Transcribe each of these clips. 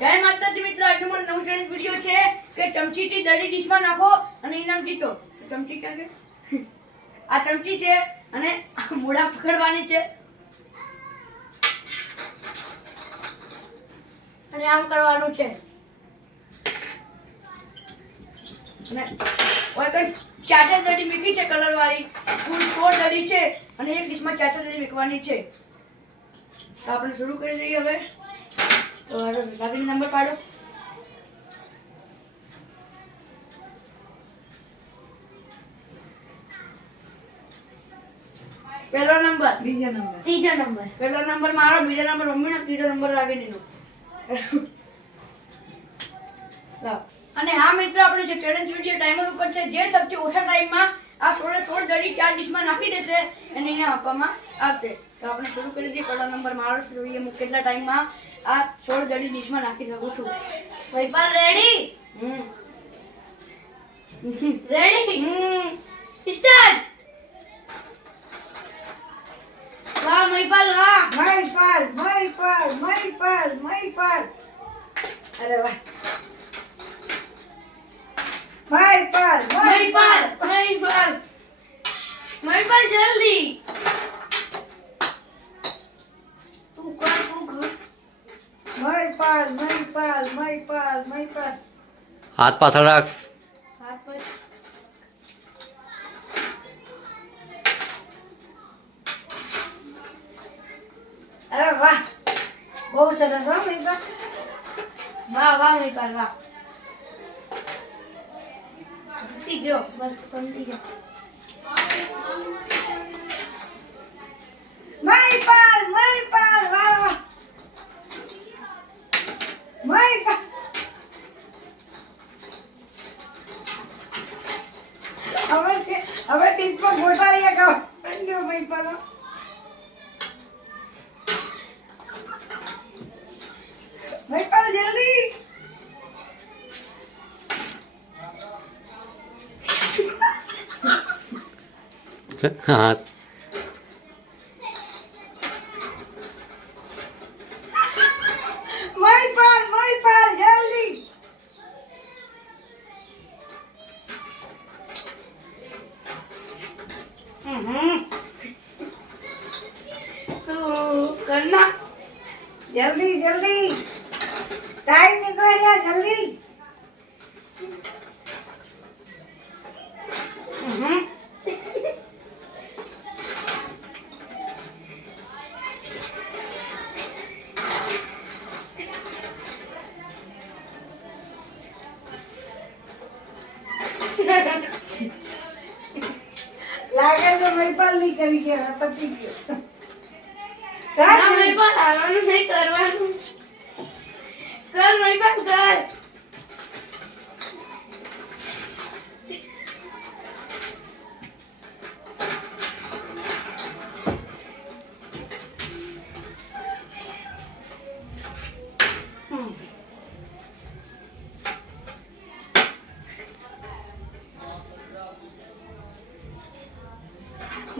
જય માતાજી મિત્રો, આજનો મારો નવો ચેલેન્જ વિડિયો છે કે ચમચીથી દડી ડીશમાં નાખો અને ઇનામ જીતો. ચમચી ક્યાં છે? આ ચમચી છે અને મોઢા પકડવાની છે અને આમ કરવાનું છે અને ઓય કઈ ચાચા દડી મૂકી છે કલર વાળી. કુલ 16 દડી છે અને એક ડીશમાં ચાચા દડી મૂકવાની છે. તો આપણે શરૂ કરી દઈએ હવે. તો ભાભી નંબર પાડો. પહેલો નંબર, બીજો નંબર, ત્રીજો નંબર. પહેલો નંબર મારો, બીજો નંબર મમ્મીનો, ત્રીજો નંબર રાગીણીનો. અને હા મિત્રો, આપણે જે ચેલેન્જ વિડિયો ટાઈમર ઉપર છે, જે સૌથી ઓછા ટાઈમમાં આ 16 દડી 4 ડીશમાં નાખી દેશે એને ઇનામ આપવામાં આવશે. તો આપણે શરૂ કરી દઈએ. પહેલો નંબર મારો છે. જોઈએ હું કેટલા ટાઈમમાં આ 16 દડી ડીશમાં નાખી શકું છું. ભાઈપાલ રેડી? રેડી? સ્ટાર્ટ. વાહ મહિપાલ, વાહ. મહિપાલ, મહિપાલ, મહિપાલ, મહિપાલ. અરે વાહ. મહિપાલ, મહિપાલ, મહિપાલ, મહિપાલ જલ્દી. તું કર. મહિપાલ, મહિપાલ, મહિપાલ, મહિપાલ. હાથ પાછળ રાખ. હાથ પર. અરે વાહ, બહુ સરસ હો મહિપાલ. વાહ વાહ મહિપાલ, વાહ. જીતી ગયો, બસ સમજી ગયો. મહિપાલ, મહિપાલ, વાહ વાહ. મહિપાલ. હવે ટીસ્પૂન ગોટાળીએ ખાવ. અંડ્યો મહિપાલ. મહિપાલ જલ્દી. હા. મહિપાલ, મહિપાલ જલ્દી. શું કરના? જલ્દી જલ્દી, ટાઈમ નીકળે યાર, જલ્દી. લાગે તો મહિપાલ નહીં કરી ગયા, પતી ગયો. ના મહિપાલ, હારવાનું નહીં, કરવાનું. કર મહિપાલ, કર.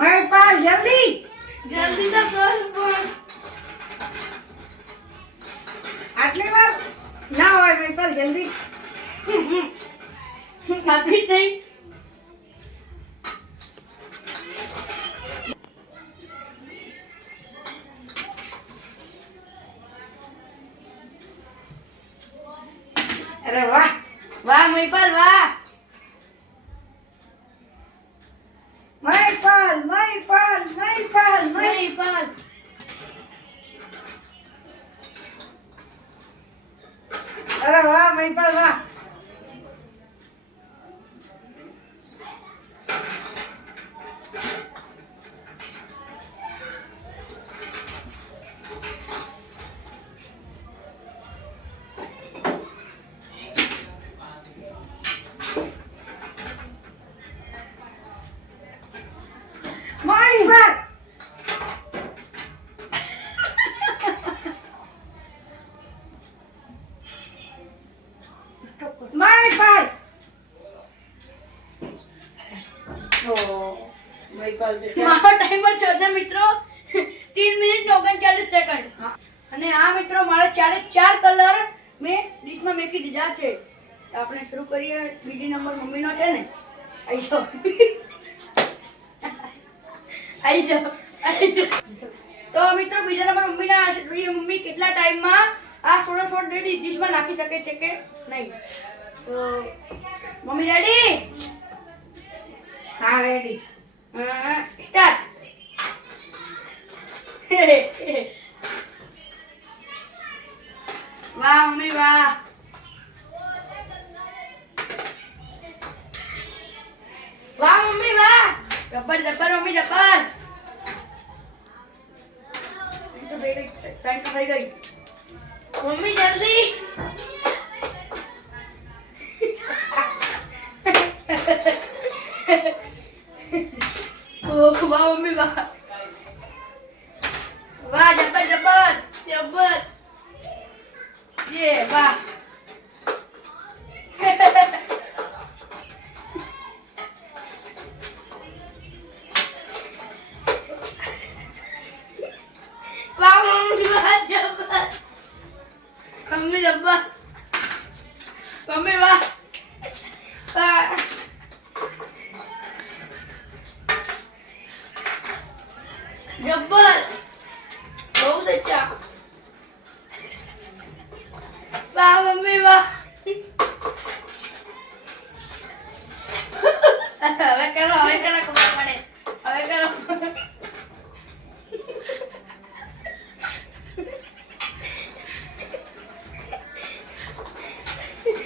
મહિપાલ જલ્દી. જલ્દી તો કર પણ. આટલી વાર ના હોય મહિપાલ, જલ્દી. ખાધી નહીં. અરે વાહ. વાહ મહિપાલ, વાહ. મહિપાલ, મહિપાલ, મહિપાલ, મહિપાલ. અરે વાહ મહિપાલ, વાહ. મહિપાલ. મહિપાલ. મહિપાલ મારો ટાઈમર છે મિત્રો 3 મિનિટ ને 39 સેકન્ડ. અને આ મિત્રો મારા ચારે ચાર કલર મેં મેથી દીધા છે તો આપણે શરૂ કરીએ. બીજી નંબર મમ્મીનો છે ને. આવી જાઓ. આવી જાઓ. તો મિત્રો બીજા નંબર મમ્મીના જોઈએ મમ્મી કેટલા ટાઈમમાં આ 16 ડેડી ડીશમાં નાખી શકે છે કે નહીં. તો મમ્મી રેડી? હા રેડી. સ્ટાર્ટ. વાહ મમ્મી વાહ. વાહ મમ્મી વાહ. જબર જબર મમ્મી જબર. તો થઈ ગઈ, ટાઈમ તો થઈ ગઈ. મમ્મી જલ્દી. ઓહ વાહ મમ્મી વાહ. વાહ જબર જબર જબર. ये वाह. वाह मम्मी वाह जबर. मम्मी जबर. मम्मी वाह. वाह. जबर. बहुत अच्छा. वाह मम्मी वाह. હવે કરો ખબર પડે. હવે કરો.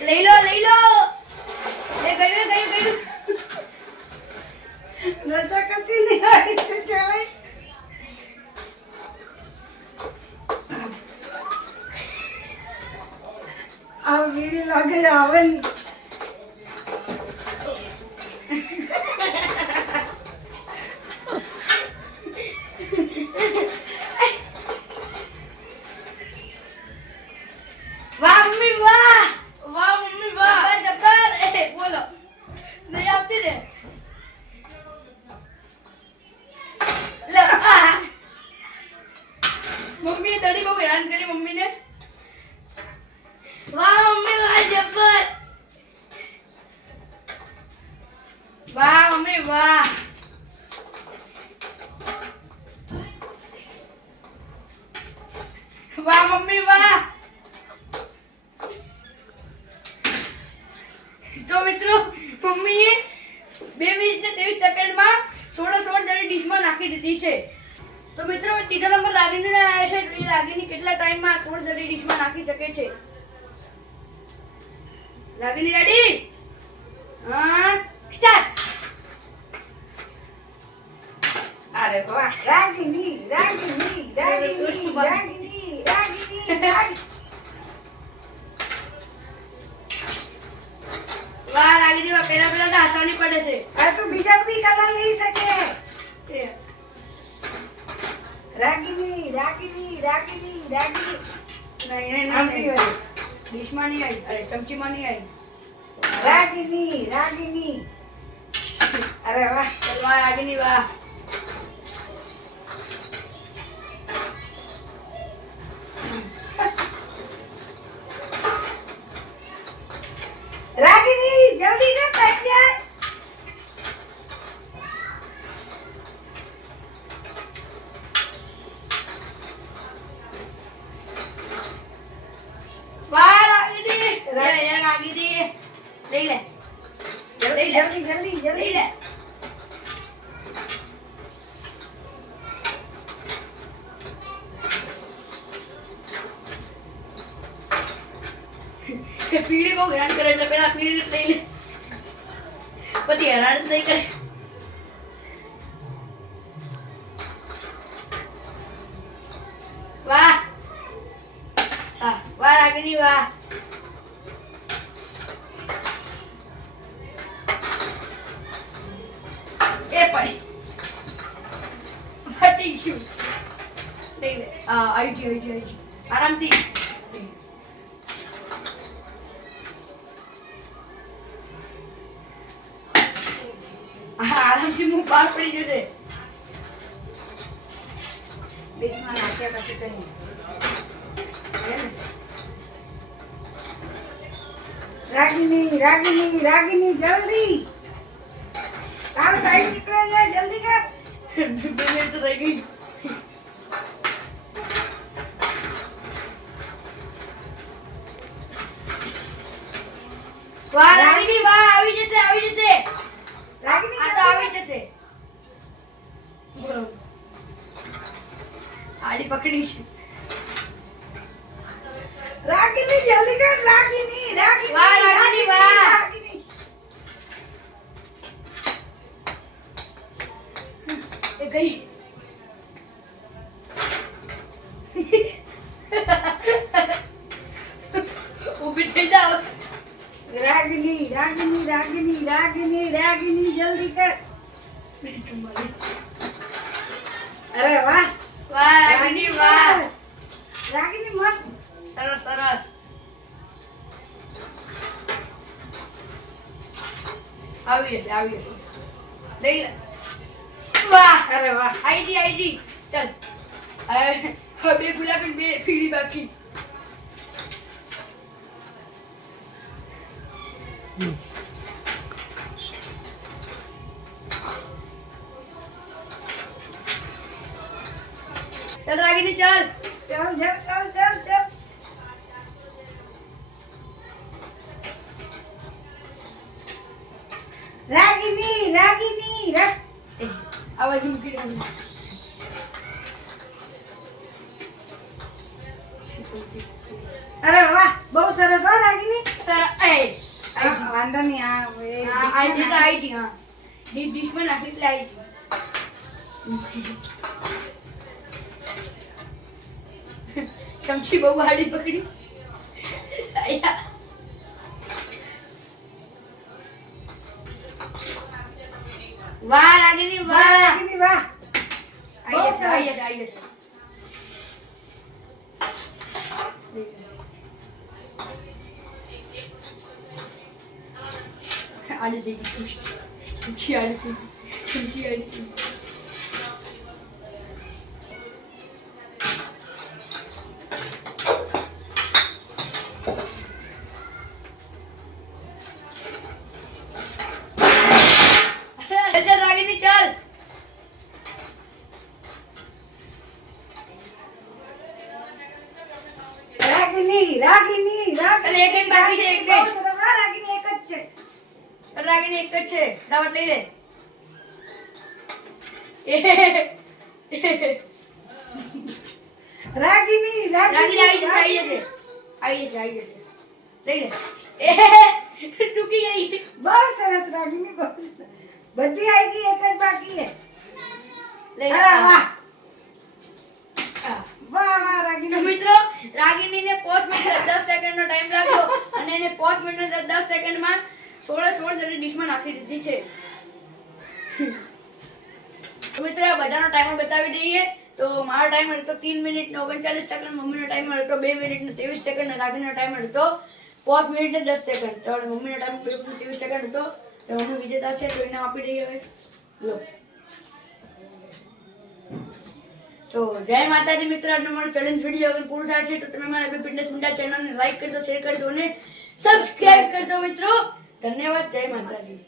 લઈ લો એ ગયું રજા કરતી નહીં આવી છે ચાલે. આ વીડી લાગે આવે ને. વાહ મમ્મી વાહ. વાહ મમ્મી વાહ. જબર બોલો. નહીં આવતી ને. લે મમ્મીએ તડી બહુ હેરાન કરી મમ્મીને. વાહ મમ્મી વાહ જબર. વાહ મમ્મી વાહ. વાહ મમ્મી વાહ. તો મિત્રો મમ્મીએ 2 મિનિટ ને 23 સેકન્ડમાં 16 જરી ડીશમાં નાખી દીધી છે. તો મિત્રો ત્રીજો નંબર રાગીણીને આવ્યો છે. એ રાગીણી કેટલા ટાઈમમાં 16 જરી ડીશમાં નાખી શકે છે? રાગીણી રેડી? સ્ટાર્ટ. અરે વાહ. રાગીની. વાહ રાગીણી વાહ. પેલા તો આસાની પડે છે. આ તો બીજા બી કલર લઈ શકે. એ, રાગીની. નહીં ડીશમાં નહીં આવી. અરે ચમચીમાં નહીં આવી. રાગીની. અરે વાહ. ચાલ વાહ રાગીણી વાહ. રાગીની જલ્દી કર થઈ જાય. વાહ રાગીણી. રાગીણી લઈ લે. જલ્દી લઈ લે. પીળી બહુ હેરાન કરે એટલે પેલા પીળી લઈ લે. પછી હેરાન જ નહીં કરે. વાહ. વાહ રાગીણી વાહ. એ પડી. ફટી ગયું. લઈ લે. આવી ગયું. આરામથી. આરામથી મું બહાર પડી જશે. ડીશમાં નાખ્યા પછી કઈ રાગીની રાગીની રાગીની જલ્દી તારો ટાઈમ નીકળે છે જલ્દી કર 2 મિનિટ તો થઈ ગઈ. વાહ રાગીની વાહ, આવી જશે આવી જશે. રાગીની આ તો આવી જશે. આડી પકડી છે. રાગીની જલ્દી કર રાગીની રાગીની વાહ, રાગીની, વાહ. રાગીની. એ ગઈ. ઊભી થઈ જાવ. રાગીની રાગીની રાગીની રાગીની રાગીની જલ્દી કર અરે વાહ વાહ રાગીની વાહ. રાગીની મસ્ત સરસ સરસ. આવી જશે આવી જશે. લઈ લે. વાહ અરે વાહ આઈ જી ચાલ. હવે બે ગુલાબી ને બે પીળી બાકી. ચાલ રાગીની ચાલ. ચાલ ચાલ ચાલ ચાલ ચાલ રાગીની રાગીની આવાજ મૂકી દે. અરે વાહ બહુ સરસ હો રાગીની સર એ વાંધો નહીં આ આઈ જી હા. ડીશ માં નાખી એટલે આઈ જી. ચમચી બહુ હાડી પકડી. વાહ રાગીની વાહ. રાગીની વાહ આઈ જશે આઈ જશે આઈ જશે. આડી જઈ ગઈ. ચમચી આડી ગઈ. ચાલ રાગીની ચાલ. રાગીની રાગીની અરે એક જ બાકી છે, એક જ. બહુ સરસ હો રાગીની એક જ છે રાગીની એક જ છે. દાવત લઈ લે. રાગીની રાગીની રાગીની આવી જશે આવી જશે આવી જશે. લઈ લે. ચૂકી ગઈ. બહુ સરસ રાગીની બહુ સરસ. બધી આવી ગઈ એક જ બાકી છે લઈ લે. અરે વાહ હા. વાહ વાહ તો રાગીની મિત્રો રાગીનીને 5 મિનિટ 10 સેકન્ડનો ટાઈમ લાગ્યો અને એને 5 મિનિટ 10 સેકન્ડમાં 16 જેટલી ડીશમાં નાખી દીધી છે. તો મિત્રો આ બધાનો ટાઈમર બતાવી દઈએ. તો મારો ટાઈમર હતો 3 મિનિટ ને 39 સેકન્ડ, મમ્મીનો ટાઈમર હતો 2 મિનિટ ને 23 સેકન્ડ અને રાગીનો ટાઈમર હતો 5 મિનિટ ને 10 સેકન્ડ. તો મમ્મીનો ટાઈમ 2 મિનિટ 23 સેકન્ડ હતો. તો મમ્મી વિજેતા છે તો એને આપી દઈએ હવે. લો. તો જય માતાજી મિત્રો, આજનો મારો ચેલેન્જ વિડીયો હવે પૂરો થાય છે. તો તમે મારા બે ફિટનેસ મુંડા ચેનલને લાઈક કરજો, શેર કરજો અને સબસ્ક્રાઇબ કરજો મિત્રો. ધન્યવાદ. જય માતાજી.